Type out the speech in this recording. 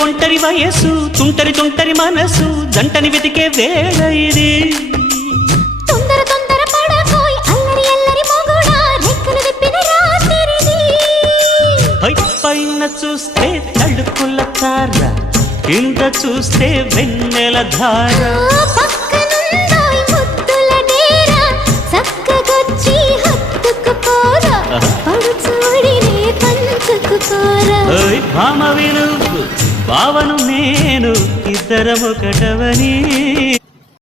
ఒంటరి వయస్సు తుంటరి తుంటరి మనసు జంటని వెతికే వేళ ఇది తొందర తొందర పడకోయ్ అల్లరి అల్లరి మొగుడా రెక్కలు విప్పిన రాత్రిది పైన చూస్తే తడుకుల తార కింద చూస్తే వెన్నెల ధార పక్కనుందోయ్ ముద్దుల డేరా చక్కగొచ్చి హత్తుకుపోరా పడు చూడినే పంచుకుపోరా భామ విను భావను నేను ఇద్దరమొకటవని